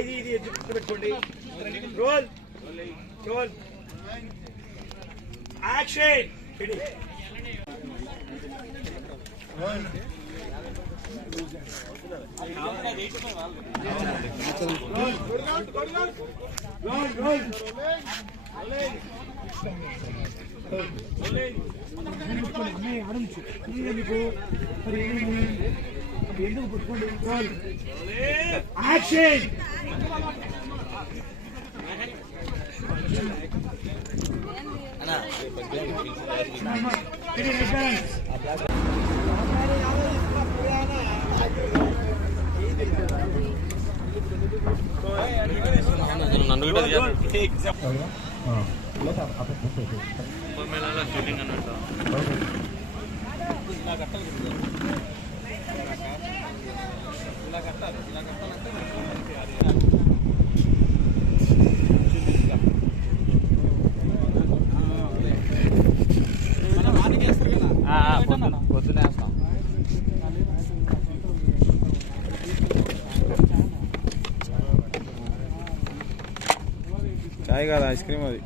ఇది పెట్టుకోండి. Roll roll action. ఎందుకు పుట్టుకోండి. యాక్షన్. నన్ను షూటింగ్ అన్నట్టు ఇలా కట్టాలి. ఇలా కట్టాలి. ఇలా కట్టాలంటే పొద్దునే వేస్తాం. చాయ్ కాదు, ఐస్ క్రీమ్ అది.